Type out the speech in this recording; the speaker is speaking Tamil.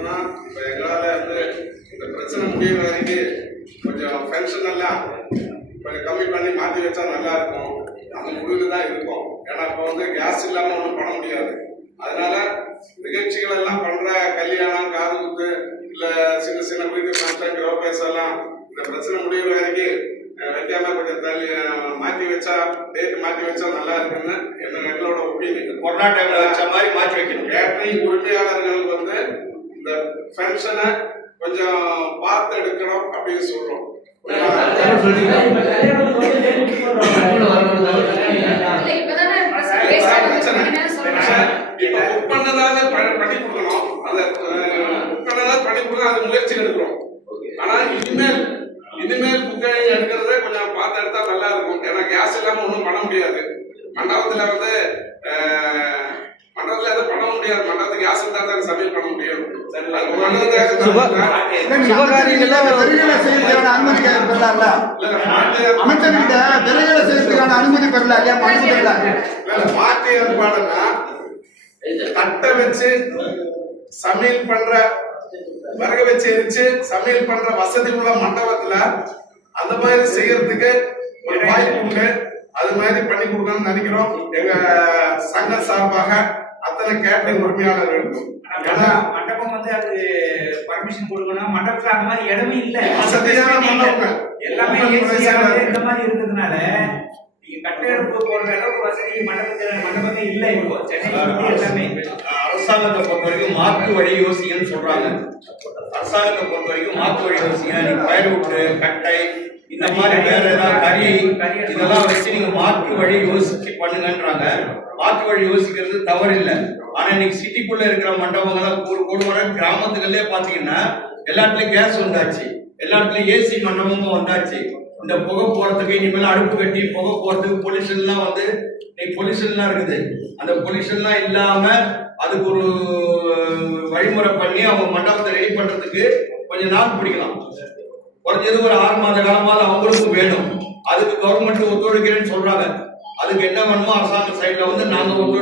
சொல்றேன்னா, இப்போ எங்களால் இந்த பிரச்சனை முடிகிற வரைக்கும் கொஞ்சம் பென்ஷன் எல்லாம் கொஞ்சம் கம்மி பண்ணி மாற்றி வச்சா நல்லா இருக்கும். அந்த முடிவில் தான் இருக்கும். ஏன்னா இப்போ கேஸ் இல்லாமல் ஒன்றும் பண்ண முடியாது. அதனால நிகழ்ச்சிகள் எல்லாம் பண்ற கல்யாணம், காது குத்து, இல்லை சின்ன சின்ன வீட்டு ஃபங்க்ஷன், கிரகப்பிரவேசம் எல்லாம் இந்த பிரச்சனை முடிகிற வரைக்கும் வைக்காம கொஞ்சம் தள்ளி மாற்றி வச்சா, டேட் மாற்றி வச்சா நல்லா இருக்குன்னு எங்களோட ஒப்பீனியன். கொரோனா டைம்ல வச்ச மாதிரி மாற்றி வைக்கணும். கேட்டரிங் உரிமையாளர்களுக்கு இந்த ஃபங்க்ஷனை கொஞ்சம் பார்த்து எடுக்கணும் அப்படின்னு சொல்றோம். இப்ப புக் பண்ணதாக பண்ணி கொடுக்கணும், அதை புக் பண்ணதாக பண்ணி கொடுக்க அது முயற்சி எடுக்கிறோம். ஆனா இனிமேல் புக்கிங் எடுக்கிறத கொஞ்சம் பார்த்து எடுத்தா நல்லா இருக்கும். ஏன்னா கேஸ் இல்லாம ஒன்றும் பண்ண முடியாது. மண்டபத்துல எதுவும் பண்ண முடியாது. மண்டபத்துக்கு கேஸ் இருந்தா தான் சமையல் பண்ண முடியும். அனுமதி பெறல இல்லையா? மாற்று ஏற்பாடுன்னா தட்டை வச்சு சமையல் பண்ற, விறகு வச்சு எரிச்சு சமையல் பண்ற வசதி உள்ள மண்டபத்துல அந்த மாதிரி செய்யறதுக்கு ஒரு வாய்ப்பு உண்டு. அது மாதிரி பண்ணி கொடுக்கணும்னு நினைக்கிறோம். எங்க சங்க சார்பாக அத்தனை கேட்டரிங் உரிமையாளர்களுக்கும். மண்டபம் அது பர்மிஷன் கொடுக்கணும். மண்டபத்துல அந்த மாதிரி இடமே இல்லை. வசதியான மண்டபம் எல்லாமே இந்த மாதிரி இருக்கிறதுனால நீங்க கட்டெடுப்பு போடுற அளவுக்கு வசதி மண்டபமே இல்லை. இப்போ சென்னை எல்லாமே அரசாங்கத்தை பொறுத்த வரைக்கும் மாற்று வழி யோசிங்கன்னு சொல்றாங்க. அரசாங்கத்தை பொறுத்த வரைக்கும் மாற்று வழி யோசிங்க. நீங்க பயர்வுட்டு, கட்டை, இந்த மாதிரி வேற ஏதாவது கறி இதெல்லாம் வச்சு நீங்க மாற்று வழி யோசிச்சு பண்ணுங்கன்றாங்க. மாற்று வழி யோசிக்கிறது தவறு இல்லை. ஆனா இன்னைக்கு சிட்டிக்குள்ள இருக்கிற மண்டபங்கள்லாம் கூடுமான கிராமத்துக்குள்ளே பாத்தீங்கன்னா எல்லா இடத்துலயும் கேஸ் வந்தாச்சு, எல்லா இடத்துலயும் ஏசி மண்டபமும் வந்தாச்சு. இந்த புகை போறதுக்கு இனிமேல் அடுப்பு கட்டி புகை போறதுக்கு பொல்யூஷன்லாம் இன்னைக்கு பொல்யூஷன்லாம் இருக்குது. அந்த பொல்யூஷன்லாம் இல்லாம அதுக்கு ஒரு வழிமுறை பண்ணி அவங்க மண்டபத்தை ரெடி பண்றதுக்கு கொஞ்சம் நாள் பிடிக்கலாம். குறைஞ்சது ஒரு 6 மாத காலமாவது அவங்களுக்கும் வேணும். அதுக்கு கவர்மெண்ட் ஒத்துழைக்கிறேன்னு சொல்றாங்க. அதுக்கு என்ன வேணுமோ அரசாங்க சைட்ல நாங்க ஒத்துழைப்பு